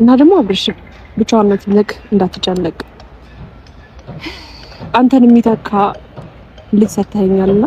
እና ደግሞ አብርሽ ብቻዋን ትልቅ እንዳትጨነቅ አንተን የሚተካ ልጅ ሰጥተኸኛልና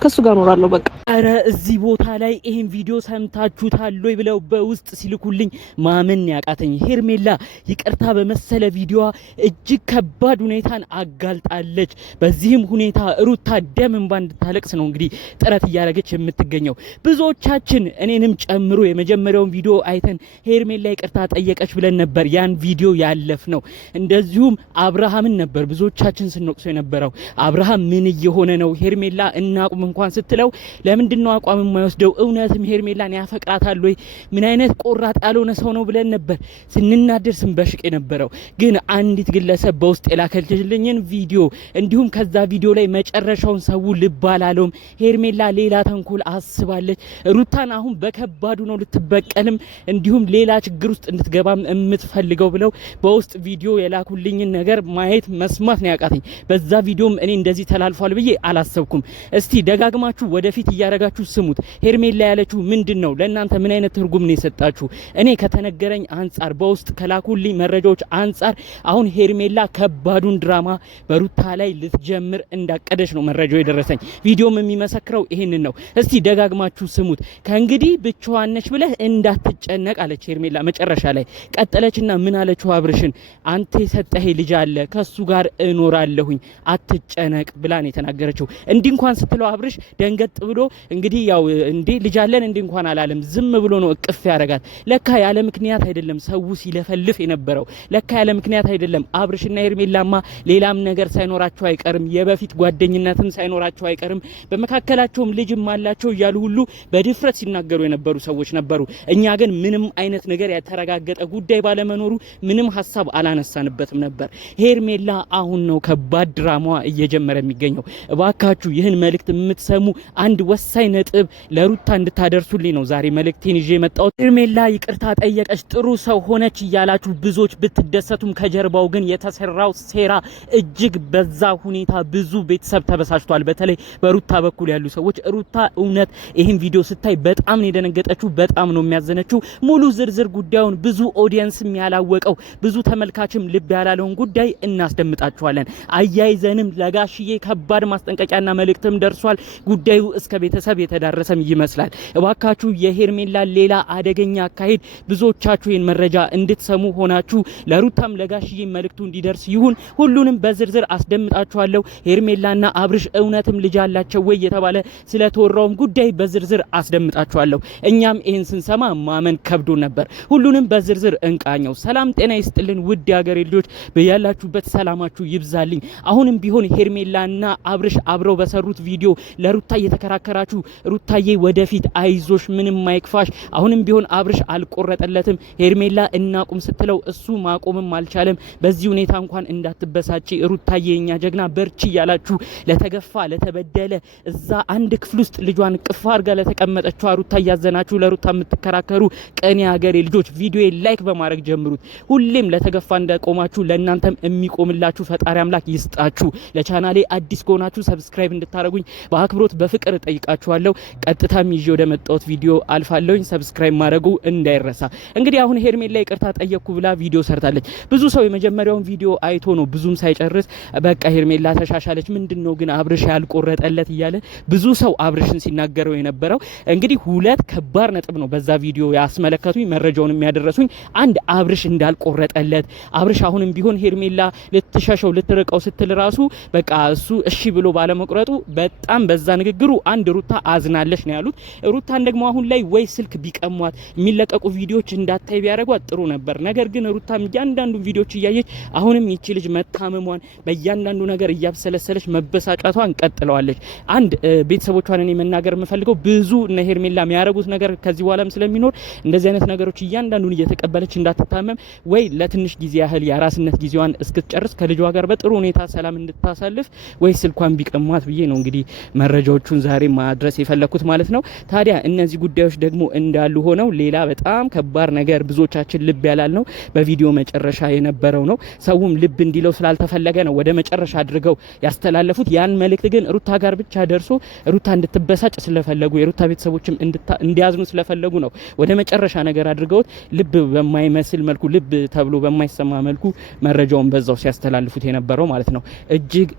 ከሱ ጋር ኖራለሁ በቃ። አረ እዚህ ቦታ ላይ ይሄን ቪዲዮ ሰምታችሁታል ወይ ብለው በውስጥ ሲልኩልኝ ማመን ያቃተኝ። ሄርሜላ ይቅርታ በመሰለ ቪዲዮዋ እጅግ ከባድ ሁኔታን አጋልጣለች። በዚህም ሁኔታ ሩታ ደም እንባ እንድታለቅስ ነው እንግዲህ ጥረት እያደረገች የምትገኘው። ብዙዎቻችን እኔንም ጨምሮ የመጀመሪያውን ቪዲዮ አይተን ሄርሜላ ይቅርታ ጠየቀች ብለን ነበር ያን ቪዲዮ ያለፍ ነው። እንደዚሁም አብርሃምን ነበር ብዙዎቻችን ስንወቅሰው የነበረው። አብርሃም ምን እየሆነ ነው? ሄርሜላ እናቁም እንኳን ስትለው ለምንድነው አቋም የማይወስደው? እውነትም ሄርሜላን ያፈቅራታል ወይ? ምን አይነት ቆራጥ ያልሆነ ሰው ነው ብለን ነበር ስንናደር ስንበሽቅ የነበረው። ግን አንዲት ግለሰብ በውስጥ የላከችልኝን ቪዲዮ እንዲሁም ከዛ ቪዲዮ ላይ መጨረሻውን ሰው ልብ አላለውም። ሄርሜላ ሌላ ተንኮል አስባለች። ሩታን አሁን በከባዱ ነው ልትበቀልም እንዲሁም ሌላ ችግር ውስጥ እንድትገባም የምትፈልገው ብለው በውስጥ ቪዲዮ የላኩልኝን ነገር ማየት መስማት ነው ያቃተኝ። በዛ ቪዲዮም እኔ እንደዚህ ተላልፏል ብዬ አላሰብኩም። እስቲ ደጋግማችሁ ወደፊት እያረጋችሁ ስሙት። ሄርሜላ ያለችው ምንድነው? ለእናንተ ምን አይነት ትርጉም ነው የሰጣችሁ? እኔ ከተነገረኝ አንጻር በውስጥ ከላኩልኝ መረጃዎች አንጻር አሁን ሄርሜላ ከባዱን ድራማ በሩታ ላይ ልትጀምር እንዳቀደች ነው መረጃው የደረሰኝ። ቪዲዮም የሚመሰክረው ይሄንን ነው። እስቲ ደጋግማችሁ ስሙት። ከእንግዲህ ብቻዋን ነች ብለህ እንዳትጨነቅ አለች ሄርሜላ መጨረሻ ላይ። ቀጠለችና ምን አለችው? አብርሽን አንተ የሰጠህ ልጅ አለ ከሱ ጋር እኖራለሁኝ አትጨነቅ ብላ ነው የተናገረችው። እንዲህ እንኳን ስትለው አብርሽ ደንገጥ ብሎ እንግዲህ ያው እንዴ ልጅ አለን እንዴ እንኳን አላለም። ዝም ብሎ ነው እቅፍ ያረጋት። ለካ ያለ ምክንያት አይደለም ሰው ሲለፈልፍ የነበረው። ለካ ያለ ምክንያት አይደለም። አብርሽና ሄርሜላማ ሌላም ነገር ሳይኖራቸው አይቀርም። የበፊት ጓደኝነትም ሳይኖራቸው አይቀርም። በመካከላቸውም ልጅም አላቸው እያሉ ሁሉ በድፍረት ሲናገሩ የነበሩ ሰዎች ነበሩ። እኛ ግን ምንም አይነት ነገር ያተረጋገጠ ጉዳይ ባለመኖሩ ምንም ሀሳብ አላነሳንበትም ነበር። ሄርሜላ አሁን ነው ከባድ ድራማዋ እየጀመረ የሚገኘው። እባካችሁ ይህን መልእክት የምትሰሙ አንድ ወሳኝ ነጥብ ለሩታ እንድታደርሱልኝ ነው ዛሬ መልእክቴን ይዤ የመጣሁት። ሄርሜላ ይቅርታ ጠየቀች፣ ጥሩ ሰው ሆነች እያላችሁ ብዙዎች ብትደሰቱም ከጀርባው ግን የተሰራው ሴራ እጅግ በዛ ሁኔታ ብዙ ቤተሰብ ተበሳጭቷል። በተለይ በሩታ በኩል ያሉ ሰዎች። ሩታ እውነት ይህን ቪዲዮ ስታይ በጣም ነው የደነገጠችው፣ በጣም ነው የሚያዘነችው። ሙሉ ዝርዝር ጉዳዩን ብዙ ኦዲየንስም ያላወቀው ብዙ ተመልካችም ልብ ያላለውን ጉዳይ እናስደምጣችኋለን። አያይዘንም ለጋሽዬ ከባድ ማስጠንቀቂያና መልእክትም ደርሷል። ጉዳዩ እስከ ቤተሰብ የተዳረሰም ይመስላል። እባካችሁ የሄርሜላ ሌላ አደገኛ አካሄድ ብዙዎቻችሁ ይህን መረጃ እንድትሰሙ ሆናችሁ ለሩታም ለጋሽዬ መልእክቱ እንዲደርስ ይሁን። ሁሉንም በዝርዝር አስደምጣችኋለሁ። ሄርሜላና አብርሽ እውነትም ልጅ አላቸው ወይ የተባለ ስለተወራውም ጉዳይ በዝርዝር አስደምጣችኋለሁ። እኛም ይህን ስንሰማ ማመን ከብዶ ነበር። ሁሉንም በዝርዝር እንቃኘው። ሰላም ጤና ይስጥልን ውድ የሀገሬ ልጆች፣ በያላችሁበት ሰላማችሁ ይብዛልኝ። አሁንም ቢሆን ሄርሜላና አብርሽ አብረው በሰሩት ቪዲዮ ለሩታ እየተከራከራችሁ ሩታዬ ወደፊት አይዞሽ ምንም ማይክፋሽ። አሁንም ቢሆን አብርሽ አልቆረጠለትም። ሄርሜላ እናቁም ስትለው እሱ ማቆምም አልቻለም። በዚህ ሁኔታ እንኳን እንዳትበሳጪ ሩታዬ የኛ ጀግና በርቺ እያላችሁ ለተገፋ ለተበደለ እዛ አንድ ክፍል ውስጥ ልጇን ቅፋ አርጋ ለተቀመጠችው ሩታ እያዘናችሁ ለሩታ የምትከራከሩ ቀን ያገሬ ልጆች ቪዲዮ ላይክ በማድረግ ጀምሩት። ሁሌም ለተገፋ እንደቆማችሁ ለእናንተም የሚቆምላችሁ ፈጣሪ አምላክ ይስጣችሁ። ለቻናሌ አዲስ ከሆናችሁ ሰብስክራይብ እንድታረጉኝ በአክብሮት በፍቅር ጠይቃችኋለሁ። ቀጥታም ይዤ ወደ መጣሁት ቪዲዮ አልፋለሁኝ። ሰብስክራይብ ማድረጉ እንዳይረሳ። እንግዲህ አሁን ሄርሜላ ይቅርታ ጠየቅኩ ብላ ቪዲዮ ሰርታለች። ብዙ ሰው የመጀመሪያውን ቪዲዮ አይቶ ነው ብዙም ሳይጨርስ በቃ ሄርሜላ ተሻሻለች ምንድነው ግን አብርሽ ያልቆረጠለት እያለ ብዙ ሰው አብርሽን ሲናገረው የነበረው። እንግዲህ ሁለት ከባድ ነጥብ ነው በዛ ቪዲዮ ያስመለከቱኝ መረጃውን የሚያደርሱኝ። አንድ አብርሽ እንዳልቆረጠለት፣ አብርሽ አሁንም ቢሆን ሄርሜላ ልትሸሸው ልትርቀው ስትል ራሱ በቃ እሱ እሺ ብሎ ባለመቁረጡ በጣም በዛ ንግግሩ አንድ ሩታ አዝናለች ነው ያሉት። ሩታን ደግሞ አሁን ላይ ወይ ስልክ ቢቀሟት የሚለቀቁ ቪዲዮዎች እንዳታይ ቢያደርጓት ጥሩ ነበር። ነገር ግን ሩታም እያንዳንዱ ቪዲዮዎች እያየች አሁንም ይቺ ልጅ መታመሟን በእያንዳንዱ ነገር እያብሰለሰለች መበሳጫቷን ቀጥለዋለች። አንድ ቤተሰቦቿን እኔ መናገር የምፈልገው ብዙ እነ ሄርሜላ የሚያደርጉት ነገር ከዚህ በኋላም ስለሚኖር እንደዚህ አይነት ነገሮች እያንዳንዱን እየተቀበለች እንዳትታመም ወይ ለትንሽ ጊዜ ያህል የራስነት ጊዜዋን እስክትጨርስ ከልጇ ጋር በጥሩ ሁኔታ ሰላም እንድታሳልፍ ወይ ስልኳን ቢቀሟት ብዬ ነው እንግዲህ መረጃዎቹን ዛሬ ለማድረስ የፈለኩት ማለት ነው። ታዲያ እነዚህ ጉዳዮች ደግሞ እንዳሉ ሆነው ሌላ በጣም ከባድ ነገር ብዙዎቻችን ልብ ያላል ነው በቪዲዮ መጨረሻ የነበረው ነው። ሰውም ልብ እንዲለው ስላልተፈለገ ነው ወደ መጨረሻ አድርገው ያስተላለፉት። ያን መልእክት ግን ሩታ ጋር ብቻ ደርሶ ሩታ እንድትበሳጭ ስለፈለጉ የሩታ ቤተሰቦችም እንዲያዝኑ ስለፈለጉ ነው ወደ መጨረሻ ነገር አድርገውት ልብ በማይመስል መልኩ ልብ ተብሎ በማይሰማ መልኩ መረጃውን በዛው ሲያስተላልፉት የነበረው ማለት ነው።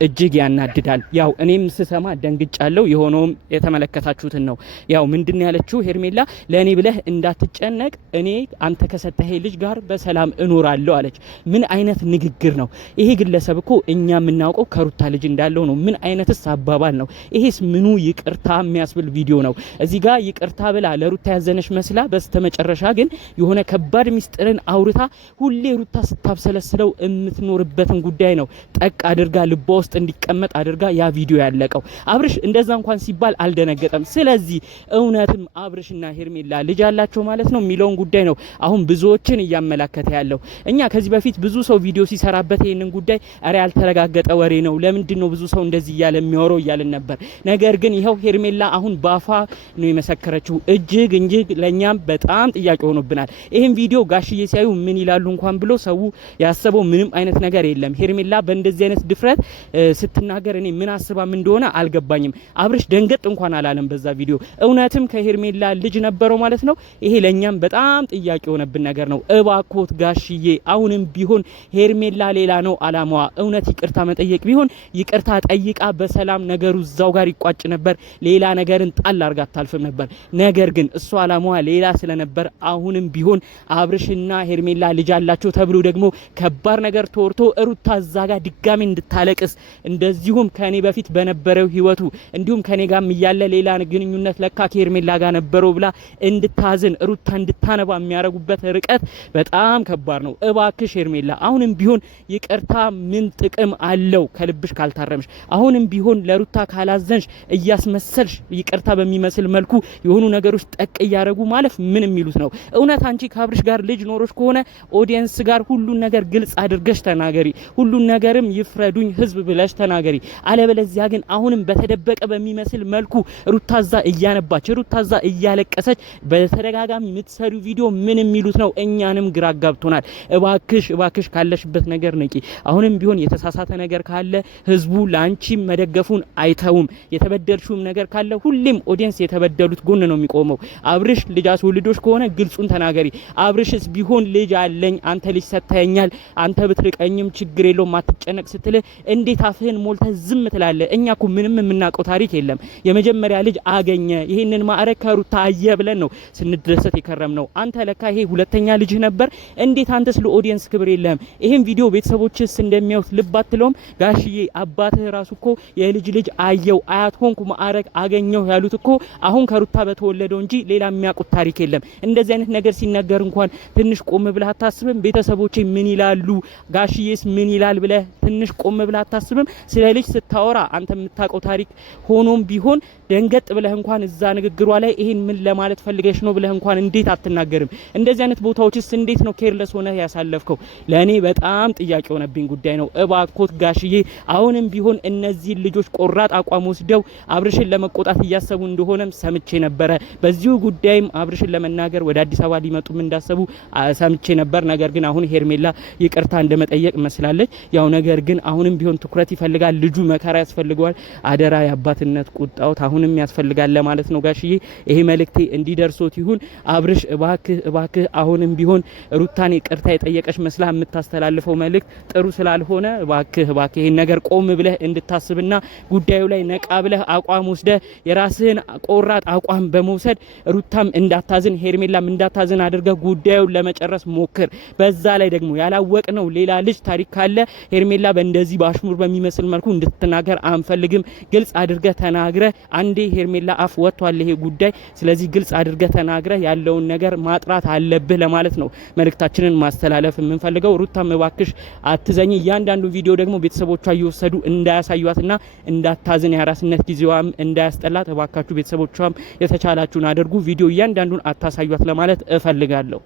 እጅግ ያናድዳል። ያው እኔም ስሰማ ደንግጫለሁ። የሆነውም የተመለከታችሁትን ነው። ያው ምንድን ያለችው ሄርሜላ ለእኔ ብለህ እንዳትጨነቅ እኔ አንተ ከሰጠህ ልጅ ጋር በሰላም እኖራለሁ አለች። ምን አይነት ንግግር ነው ይሄ? ግለሰብ እኮ እኛ የምናውቀው ከሩታ ልጅ እንዳለው ነው። ምን አይነትስ አባባል ነው ይሄስ? ምኑ ይቅርታ የሚያስብል ቪዲዮ ነው? እዚህ ጋር ይቅርታ ብላ ለሩታ ያዘነች መስላ በስተመጨረሻ ግን የሆነ ከባድ ሚስጥርን አውርታ ሁሌ ሩታ ስታብሰለስለው የምትኖርበትን ጉዳይ ነው ጠቅ አድርጋ ልቧ ውስጥ እንዲቀመጥ አድርጋ ያ ቪዲዮ ያለቀው። አብርሽ እንደዛ እንኳን ሲባል አልደነገጠም። ስለዚህ እውነትም አብርሽና ሄርሜላ ልጅ አላቸው ማለት ነው የሚለውን ጉዳይ ነው አሁን ብዙዎችን እያመላከተ ያለው። እኛ ከዚህ በፊት ብዙ ሰው ቪዲዮ ሲሰራበት ይሄንን ጉዳይ አረ ያልተረጋገጠ ወሬ ነው፣ ለምንድን ነው ብዙ ሰው እንደዚህ እያለ የሚያወራው እያልን ነበር። ነገር ግን ይኸው ሄርሜላ አሁን ባፋ ነው የመሰከረችው። እጅግ ለኛም በጣም ጥያቄ ሆኖብናል። ይሄን ቪዲዮ ጋሽዬ ሲያዩ ምን ይላሉ እንኳን ብሎ ሰው ያሰበው ምንም አይነት ነገር የለም። ሄርሜላ በእንደዚህ አይነት ድፍረት ስትናገር እኔ ምን አስባም እንደሆነ አልገባኝም። አብርሽ ደንገጥ እንኳን አላለም በዛ ቪዲዮ። እውነትም ከሄርሜላ ልጅ ነበረው ማለት ነው። ይሄ ለኛም በጣም ጥያቄ ሆነብን ነገር ነው። እባኮት ጋሽዬ አሁንም ቢሆን ሄርሜላ ሌላ ነው አላማዋ። እውነት ይቅርታ መጠየቅ ቢሆን ይቅርታ ጠይቃ በሰላም ነገሩ እዛው ጋር ይቋጭ ነበር። ሌላ ነገርን ጣል አርጋ አታልፍም ነበር። ነገር ግን እሷ አላማዋ ሌላ ስለነበር አሁንም ቢሆን አብርሽና ሄርሜላ ልጅ አላቸው ተብሎ ደግሞ ከባድ ነገር ተወርቶ ሩታ እዛ ጋር ድጋሚ እንድታለቅስ እንደዚሁም ከኔ በፊት በነበረው ህይወቱ እንዲሁም ከኔ ጋር እያለ ሌላ ግንኙነት ለካ ከሄርሜላ ጋር ነበረው ብላ እንድታዝን ሩታ እንድታነባ የሚያረጉበት ርቀት በጣም ከባድ ነው። እባክሽ ሄርሜላ አሁንም ቢሆን ይቅርታ ምን ጥቅም አለው ከልብሽ ካልታረምሽ? አሁንም ቢሆን ለሩታ ካላዘንሽ እያስመሰልሽ ይቅርታ በሚመስል መልኩ የሆኑ ነገሮች ጠቅ እያረጉ ማለፍ ምን የሚሉት ነው? እውነት አንቺ ከአብርሽ ጋር ልጅ ኖሮሽ ከሆነ ኦዲየንስ ጋር ሁሉን ነገር ግልጽ አድርገሽ ተናገሪ። ሁሉን ነገርም ይፍረዱኝ ህዝብ ብለሽ ተናገሪ። አለበለዚያ ግን አሁንም በተደበቀ በሚመስል መልኩ ሩታዛ እያነባች ሩታዛ እያለቀሰች በተደጋጋሚ የምትሰሪው ቪዲዮ ምን የሚሉት ነው? እኛንም ግራ ጋብቶናል። እባክሽ ካለሽበት ነገር ነቂ። አሁንም ቢሆን የተሳሳተ ነገር ካለ ህዝቡ ላንቺ መደገፉን አይተውም። የተበደልሽውም ነገር ካለ ሁሌም ኦዲየንስ የተበደሉት ጎን ነው የሚቆመው። አብርሽ ልጅ አስወልዶሽ ከሆነ ግልጹን ተናገሪ። አብርሽስ ቢሆን ልጅ አለኝ አንተ ልጅ ሰጥተኛል አንተ ብትርቀኝም ችግር የለውም አትጨነቅ ስትል እንዴት አፍህን ሞልተ ዝም ትላለ? እኛ እኮ ምንም የምናውቀው ታሪክ የለም። የመጀመሪያ ልጅ አገኘ ይሄንን ማዕረግ ከሩታ አየ ብለን ነው ስንደሰት የከረም ነው። አንተ ለካ ይሄ ሁለተኛ ልጅ ነበር። እንዴት አንተስ ለኦዲየንስ ክብር የለህም? ይሄን ቪዲዮ ቤተሰቦችስ እንደሚያዩት ልብ አትለውም? ጋሽዬ አባትህ ራሱ እኮ የልጅ አየው አያት ሆንኩ ማዕረግ አገኘው ያሉት እኮ አሁን ከሩታ በተወለደው እንጂ ሌላ የሚያውቁት ታሪክ የለም። እንደዚህ አይነት ነገር ሲነገር እንኳን ትንሽ ቆም ብለህ አታስብም? ቤተሰቦቼ ምን ይላሉ ጋሽዬስ ምን ይላል ብለህ ትንሽ ቆም ብለህ አታስብም? ስለ ልጅ ስታወራ አንተ የምታውቀው ታሪክ ሆኖም ቢሆን ደንገጥ ብለህ እንኳን እዛ ንግግሯ ላይ ይሄን ምን ለማለት ፈልገሽ ነው ብለህ እንኳን እንዴት አትናገርም? እንደዚህ አይነት ቦታዎችስ እንዴት ነው ኬርለስ ሆነ ያሳለፍከው? ለኔ በጣም ጥያቄ ሆነብኝ ጉዳይ ነው። እባክዎት ጋሽዬ አሁንም ቢሆን እነዚህ ልጆች ቆራጥ አቋም ወስደው አብርሽን ለመቆጣት እያሰቡ እንደሆነም ሰምቼ ነበረ። በዚሁ ጉዳይም አብርሽን ለመናገር ወደ አዲስ አበባ ሊመጡም እንዳሰቡ ሰምቼ ነበር። ነገር ግን አሁን ሄርሜላ ይቅርታ እንደመጠየቅ መስላለች። ያው ነገር ግን አሁንም ቢሆን ትኩረት ይፈልጋል። ልጁ መከራ ያስፈልገዋል። አደራ የአባትነት ቁጣውት አሁንም ያስፈልጋል ለማለት ነው። ጋሽዬ ይሄ መልእክቴ እንዲደርሶት ይሁን። አብርሽ እባክህ አሁንም ቢሆን ሩታን ይቅርታ የጠየቀሽ መስላ የምታስተላልፈው መልእክት ጥሩ ስላልሆነ እባክህ ይሄን ነገር ቆም ብለህ እንድታስብና ጉዳዩ ላይ ነቃ ብለህ አቋም ወስደህ የራስህን ቆራጥ አቋም በመውሰድ ሩታም እንዳታዝን ሄርሜላም እንዳታዝን አድርገህ ጉዳዩን ለመጨረስ ሞክር። በዛ ላይ ደግሞ ያላወቅነው ሌላ ልጅ ታሪክ ካለ ሄርሜላ በእንደዚህ በአሽሙር በሚመስል መልኩ እንድትናገር አንፈልግም። ግልጽ አድርገህ ተናግረህ አንዴ ሄርሜላ አፍ ወጥቷል ይሄ ጉዳይ። ስለዚህ ግልጽ አድርገህ ተናግረህ ያለውን ነገር ማጥራት አለብህ ለማለት ነው መልእክታችንን ማስተላለፍ የምንፈልገው። ሩታም እባክሽ አትዘኝ። እያንዳንዱ ቪዲዮ ደግሞ ቤተሰቦቿ እየወሰዱ እንዳያሳዩዋትና እንዳታዝን የአራስነት ጊዜዋም እንዳያስጠላት እባካችሁ ቤተሰቦቿም የተቻላችሁን አድርጉ። ቪዲዮ እያንዳንዱን አታሳዩት ለማለት እፈልጋለሁ።